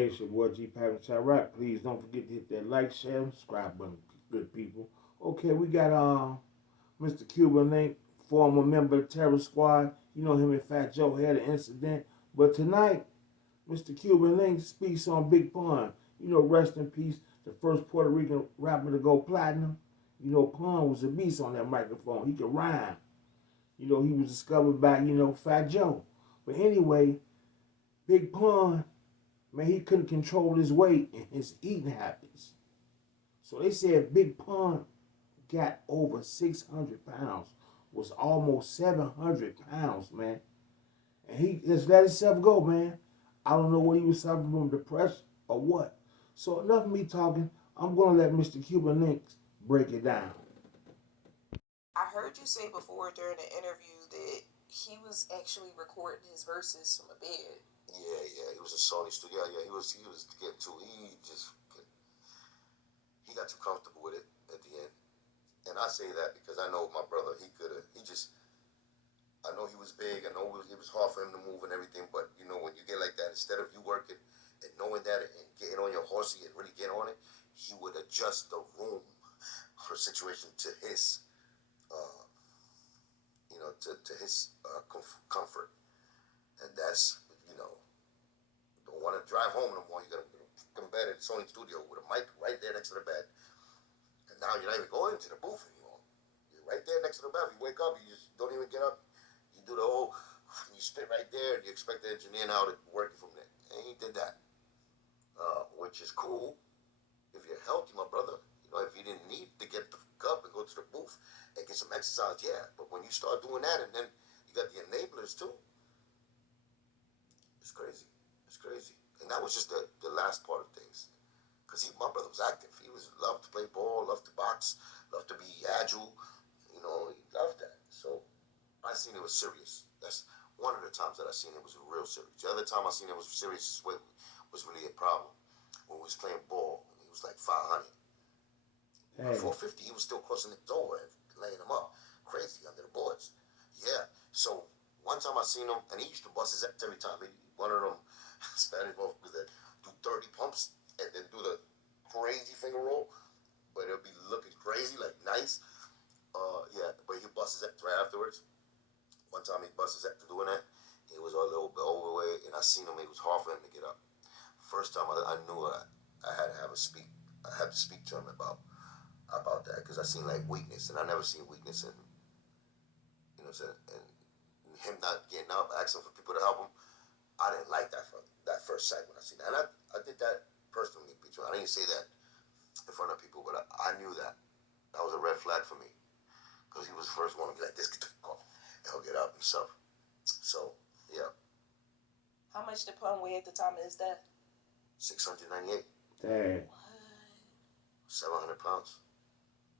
Hey, it's your boy GPAC REACTS. Please don't forget to hit that like, share, and subscribe button, good people. Okay, we got Mr. Cuban Link, former member of the Terror Squad. You know him and Fat Joe had an incident. But tonight, Mr. Cuban Link speaks on Big Pun. You know, rest in peace, the first Puerto Rican rapper to go platinum. You know, Pun was a beast on that microphone. He could rhyme. You know, he was discovered by, Fat Joe. But anyway, Big Pun, man, he couldn't control his weight and his eating habits. So they said Big Pun got over 600 pounds, was almost 700 pounds, man. And he just let himself go, man. I don't know what he was suffering from, depression or what. So enough of me talking. I'm going to let Mr. Cuban Links break it down. I heard you say before during the interview that he was actually recording his verses from a bed. Yeah. He was in Sony studio. Yeah, he was getting too. He got too comfortable with it at the end. And I say that because I know my brother. I know he was big. I know it was hard for him to move and everything. But you know, when you get like that, instead of you working and knowing that and getting on your horsey and really get on it, he would adjust the room for situation to his, to his comfort. And that's, don't want to drive home no more. You got to come to bed at Sony studio with a mic right there next to the bed. And now you're not even going to the booth anymore. You're right there next to the bed. You wake up, you just don't even get up. You do the whole, you spit right there, and you expect the engineer now to work from there. And he did that, which is cool if you're healthy, my brother. You know, if you didn't need to get the cup and go to the booth and get some exercise, yeah. But when you start doing that, and then you got the enablers too, it's crazy. It's crazy. And that was just the last part of things. Because my brother was active. He loved to play ball, loved to box, loved to be agile. You know, he loved that. So I seen it was serious. That's one of the times that I seen it was real serious. The other time I seen it was serious was really a problem. When we was playing ball, he was like 500. Hey. 450, he was still crossing it over and laying him up. Crazy under the boards. Yeah. So one time I seen him, and he used to bust his ass every time. One of them Spanish motherfuckers that do 30 pumps and then do the crazy finger roll, but it'll be looking crazy, like nice. Yeah, but he bust his ass right afterwards. One time he bust his ass doing that. He was a little bit overweight, and I seen him. It was hard for him to get up. First time I knew I had to have a speak. I had to speak to him about that because I seen like weakness, and I never seen weakness in, you know what I'm saying, and him not getting up, asking for people to help him. I didn't like that from that first sight when I seen that. And I did that personally. I didn't say that in front of people, but I knew that. That was a red flag for me. Because he was the first one to be like, this, get the fuck off. And he'll get up and stuff. So, yeah. How much did Pun weigh at the time of his death? 698. Damn. What? 700 pounds.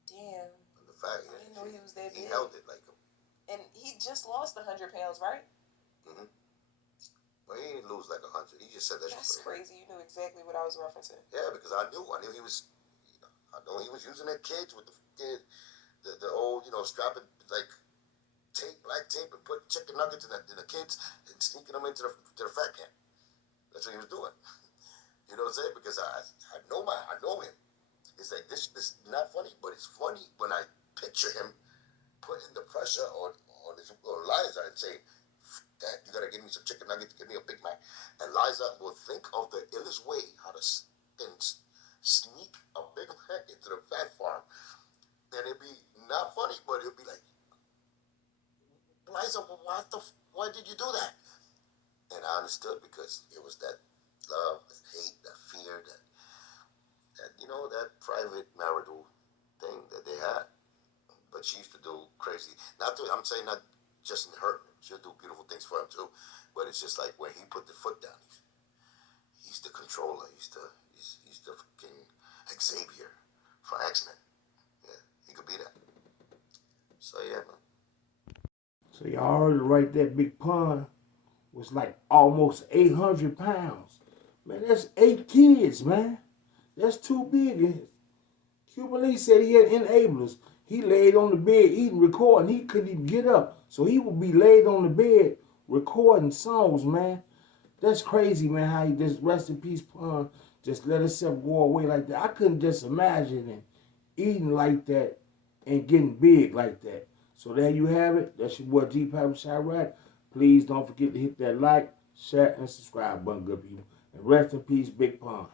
Damn. And the fact, I didn't know he was that big. He held it like him. And he just lost 100 pounds, right? Mm-hmm. But he didn't lose like 100. He just said that. That's crazy. You knew exactly what I was referencing. Yeah, because I knew he was. I know he was using that kids with the old, strapping like black tape, and put chicken nuggets in the kids and sneaking them into the fat camp. That's what he was doing. You know what I'm saying? Because I know him. It's like this is not funny, but it's funny when I picture him putting the pressure on Liza and saying, Dad, you gotta give me some chicken nuggets, give me a Big Mac. And Liza will think of the illest way how to sneak a Big Mac into the fat farm. And it'd be not funny, but it'd be like, Liza, why did you do that? And I understood because it was that love, that hate, that fear, that private marital thing that they had. But she used to do crazy. I'm saying not just in hurt. She'll do beautiful things for him too. But it's just like when he put the foot down, he's the controller. He's the fucking Xavier for X-Men. Yeah, he could be that. So yeah, man. So y'all heard it right there. Big Pun was like almost 800 pounds. Man, that's 8 kids, man. That's too big. Cuban Lee said he had enablers. He laid on the bed eating, recording. He couldn't even get up. So he would be laid on the bed recording songs, man. That's crazy, man. How he just rest in peace, Pun. Just let himself go away like that. I couldn't just imagine him eating like that and getting big like that. So there you have it. That's your boy GPAC Chirac. Please don't forget to hit that like, share, and subscribe button, good people. And rest in peace, Big Pun.